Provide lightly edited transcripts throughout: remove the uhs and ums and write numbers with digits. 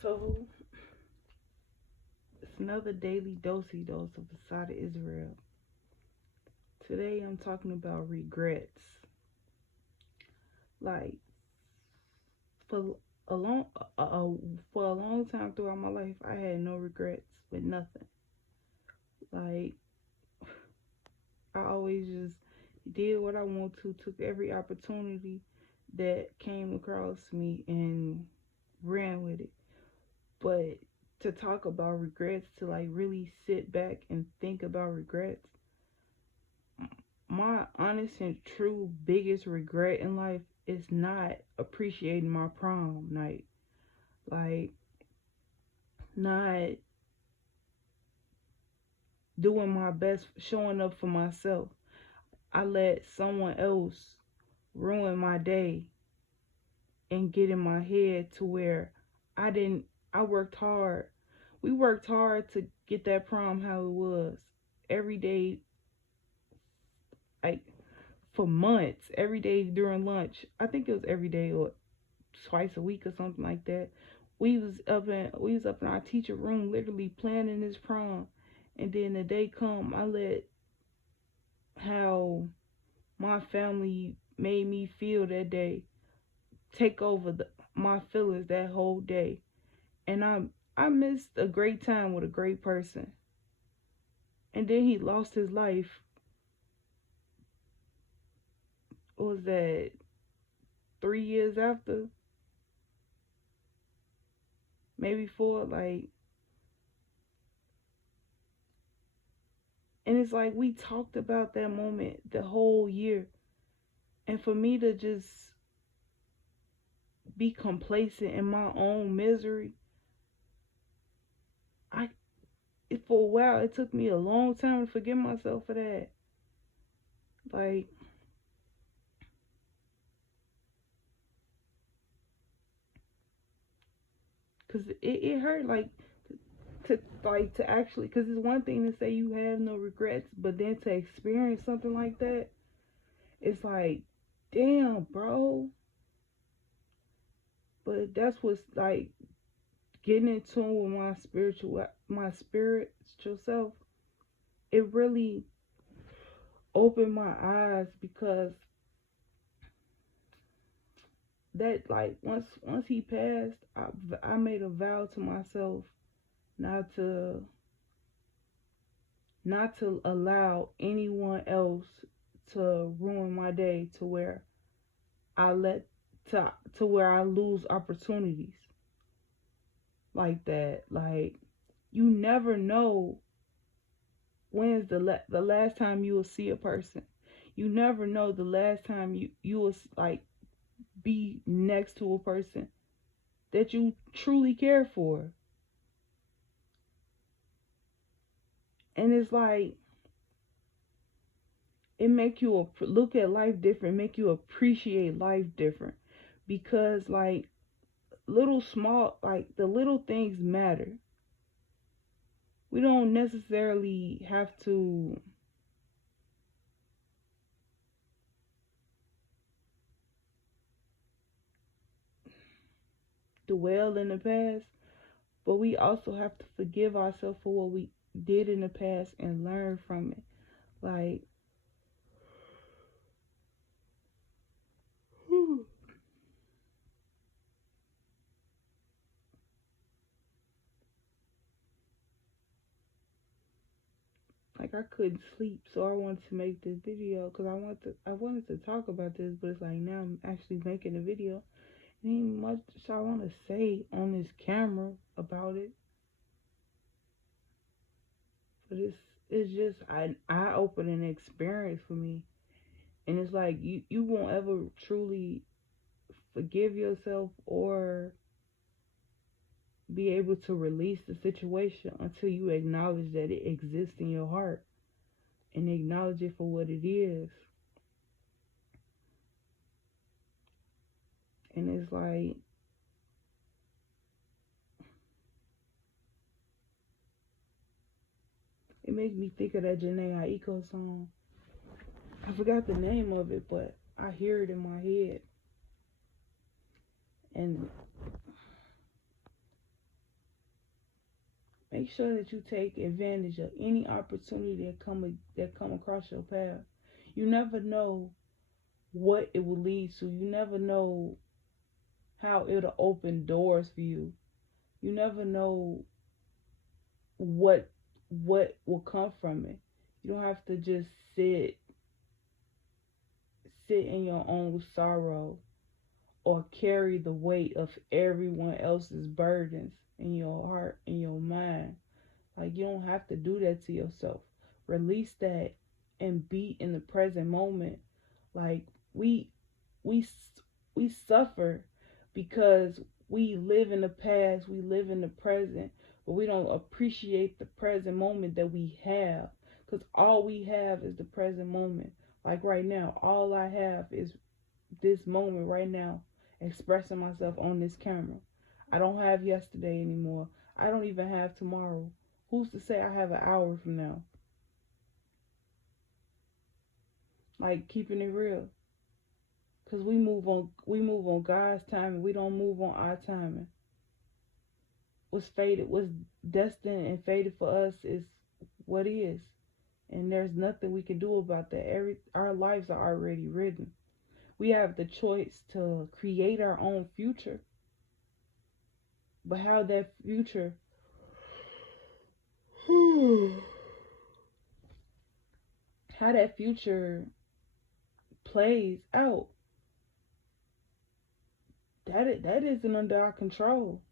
So it's another daily dosey dose of the side of Israel. Today I'm talking about regrets. Like for a long for a long time throughout my life, I had no regrets with nothing. Like I always just did what I want to, took every opportunity that came across me and ran with it. But to talk about regrets, to like really sit back and think about regrets, my honest and true biggest regret in life is not appreciating my prom night. Like, not doing my best, showing up for myself. I let someone else ruin my day and get in my head to where I didn't, I worked hard. We worked hard to get that prom how it was. Every day, like for months, every day during lunch. I think it was every day or twice a week or something like that. We was up in our teacher room literally planning this prom. And then the day come, I let how my family made me feel that day take over my feelings that whole day. And I missed a great time with a great person. And then he lost his life. What was that, 3 years after? Maybe four, like. And it's like we talked about that moment the whole year. And for me to just be complacent in my own misery, I for a while it took me a long time to forgive myself for that. Like, cause it hurt, to actually, cause it's one thing to say you have no regrets, but then to experience something like that, it's like, damn, bro. But that's what's like getting in tune with my spiritual self. It really opened my eyes because that, like, once he passed, I made a vow to myself not to allow anyone else to ruin my day to where I let to where I lose opportunities like that. Like, you never know when's the last time you will see a person. You never know the last time you will like be next to a person that you truly care for. And it's like it make you look at life different, make you appreciate life different, because like little small, like the little things matter. We don't necessarily have to dwell in the past, but we also have to forgive ourselves for what we did in the past and learn from it. Like, I couldn't sleep, so I wanted to make this video because I wanted to talk about this, but it's like now I'm actually making a video. Ain't much I want to say on this camera about it, but it's just an eye-opening experience for me. And it's like you won't ever truly forgive yourself or be able to release the situation until you acknowledge that it exists in your heart and acknowledge it for what it is. And it's like, it makes me think of that Janae Aiko song. I forgot the name of it, but I hear it in my head. And make sure that you take advantage of any opportunity that come across your path. You never know what it will lead to. You never know how it'll open doors for you. You never know what will come from it. You don't have to just sit in your own sorrow or carry the weight of everyone else's burdens in your heart, in your mind. Like, you don't have to do that to yourself. Release that and be in the present moment. Like, we we we suffer because we live in the past, we live in the present, but we don't appreciate the present moment that we have, because all we have is the present moment. Like right now, all I have is this moment right now, expressing myself on this camera. I don't have yesterday anymore. I don't even have tomorrow. Who's to say I have an hour from now? Like, keeping it real. Cause we move on God's timing. We don't move on our timing. What's destined and fated for us is what is. And there's nothing we can do about that. Our lives are already written. We have the choice to create our own future. But how that future how that future plays out, that isn't under our control.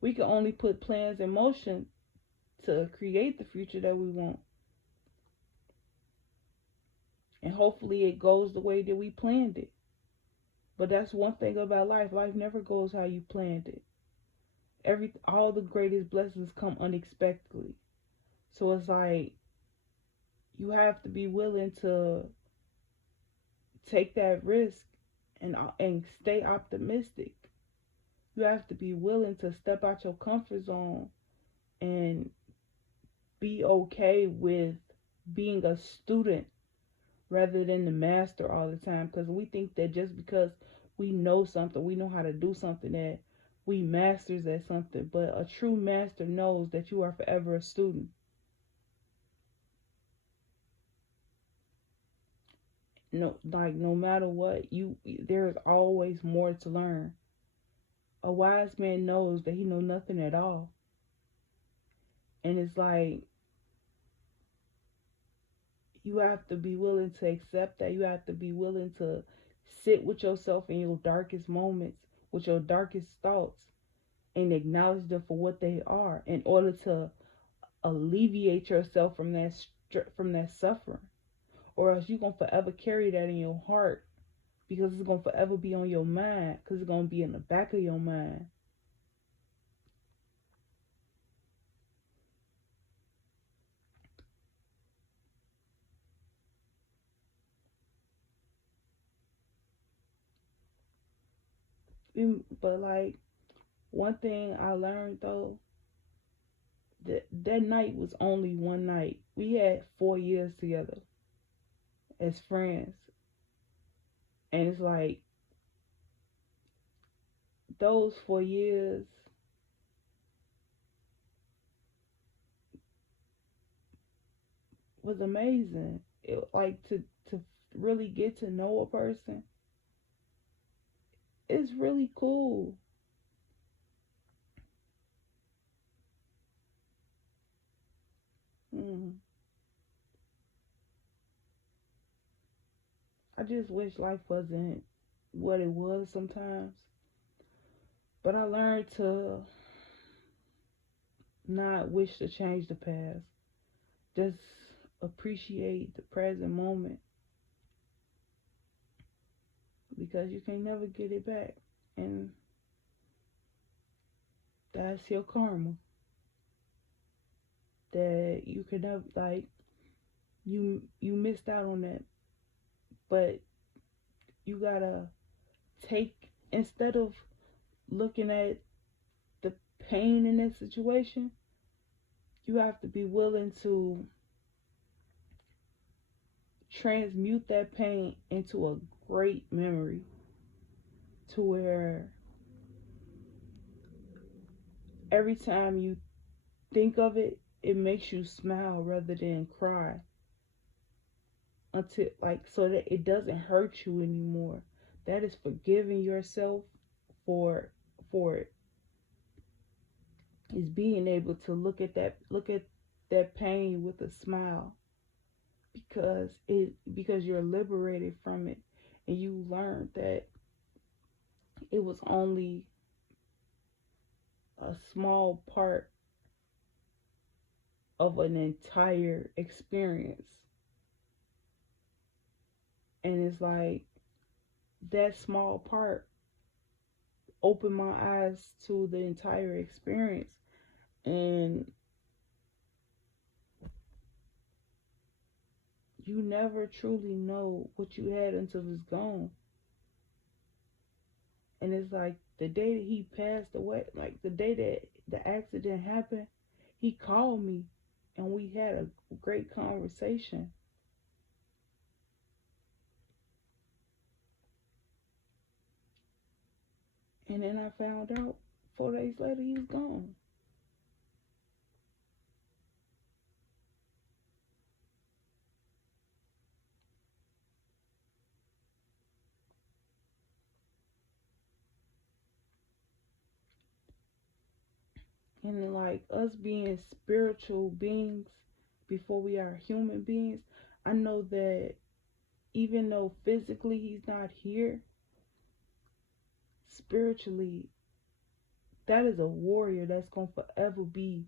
We can only put plans in motion to create the future that we want. And hopefully it goes the way that we planned it. But that's one thing about life. Life never goes how you planned it. All the greatest blessings come unexpectedly. So it's like, you have to be willing to take that risk and stay optimistic. You have to be willing to step out your comfort zone and be okay with being a student rather than the master all the time. Because we think that just because we know something, we know how to do something, that we masters at something. But a true master knows that you are forever a student. No matter what, there is always more to learn. A wise man knows that he knows nothing at all. And it's like, you have to be willing to accept that. You have to be willing to sit with yourself in your darkest moments, with your darkest thoughts, and acknowledge them for what they are, in order to alleviate yourself from that suffering. Or else you're going to forever carry that in your heart, because it's going to forever be on your mind, because it's going to be in the back of your mind. But like, one thing I learned though, that night was only one night. We had 4 years together as friends. And it's like, those 4 years was amazing. It, like, to really get to know a person, it's really cool. Mm. I just wish life wasn't what it was sometimes. But I learned to not wish to change the past. Just appreciate the present moment, because you can never get it back. And that's your karma. That you could never, like, you missed out on that. But you gotta instead of looking at the pain in that situation, you have to be willing to transmute that pain into a great memory, to where every time you think of it, it makes you smile rather than cry, until, like, so that it doesn't hurt you anymore. That is forgiving yourself for it, is being able to look at that pain with a smile, because you're liberated from it, and you learned that it was only a small part of an entire experience. And it's like that small part opened my eyes to the entire experience. And you never truly know what you had until it's gone. And it's like the day that he passed away, like the day that the accident happened, he called me and we had a great conversation. And then I found out 4 days later he was gone. And then, like, us being spiritual beings before we are human beings, I know that even though physically he's not here, spiritually, that is a warrior that's going to forever be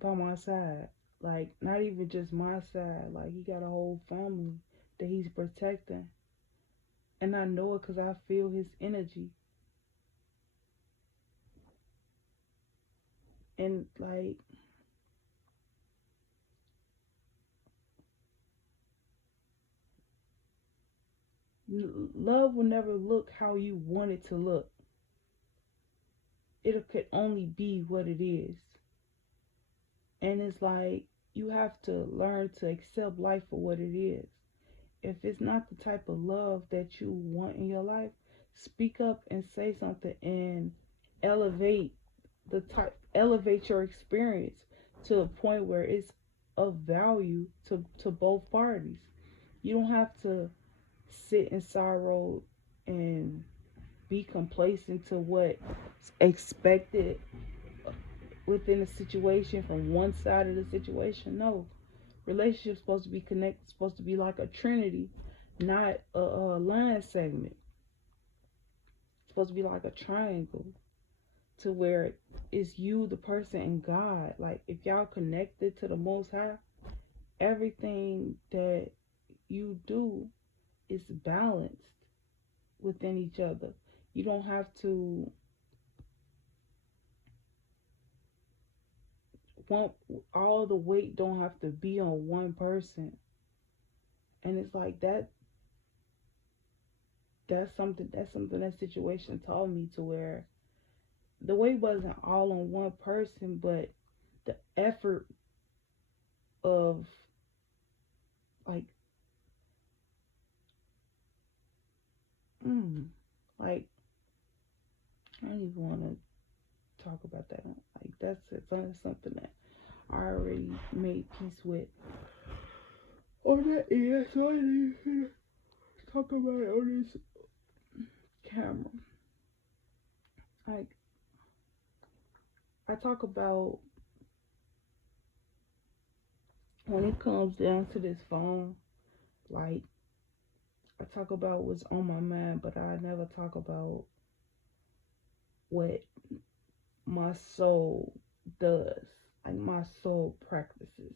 by my side. Like, not even just my side. Like, he got a whole family that he's protecting. And I know it because I feel his energy. And, like, love will never look how you want it to look. It could only be what it is. And it's like, you have to learn to accept life for what it is. If it's not the type of love that you want in your life, speak up and say something, and elevate elevate your experience to a point where it's of value to both parties. You don't have to sit in sorrow and be complacent to what's expected within a situation from one side of the situation. No, relationship's supposed to be connected, supposed to be like a trinity, not a line segment. It's supposed to be like a triangle, to where it's you, the person, and God. Like, if y'all connected to the Most High, everything that you do is balanced within each other. You don't have to want, all the weight don't have to be on one person. And it's like that's something that situation taught me, to where the weight wasn't all on one person, but the effort of, like, like, I don't even want to talk about that. Like, that's something that I already made peace with. Or that, yeah, so I didn't even talk about it on this camera. Like, I talk about, when it comes down to this phone, like, I talk about what's on my mind, but I never talk about what my soul does, like my soul practices.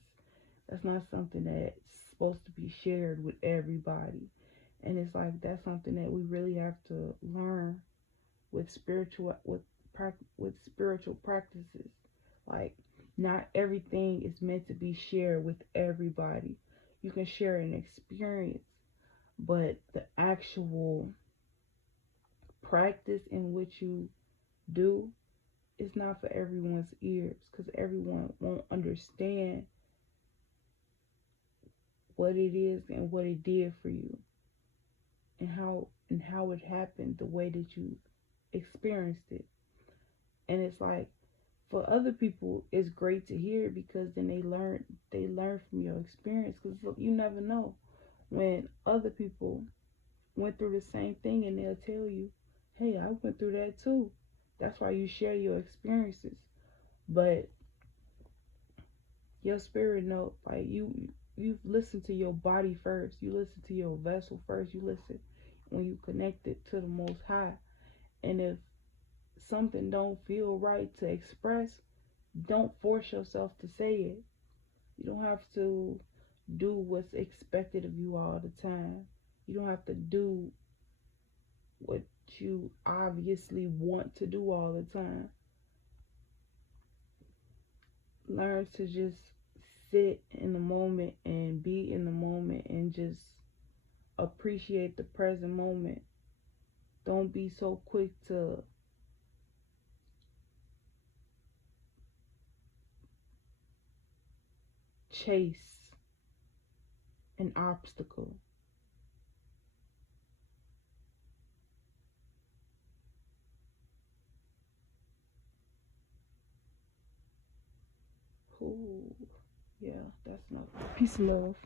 That's not something that's supposed to be shared with everybody. And it's like, that's something that we really have to learn with spiritual practices. Like, not everything is meant to be shared with everybody. You can share an experience, but the actual practice in which you do is not for everyone's ears, because everyone won't understand what it is and what it did for you, and how it happened the way that you experienced it. And it's like, for other people, it's great to hear because then they learn from your experience. Because you never know when other people went through the same thing, and they'll tell you, "Hey, I went through that too." That's why you share your experiences. But your spirit note, like you listen to your body first. You listen to your vessel first. You listen when you connect it to the Most High. And if something don't feel right to express, don't force yourself to say it. You don't have to do what's expected of you all the time. You don't have to do what you obviously want to do all the time. Learn to just sit in the moment and be in the moment and just appreciate the present moment. Don't be so quick to chase an obstacle. Ooh, yeah, that's enough. Peace and love.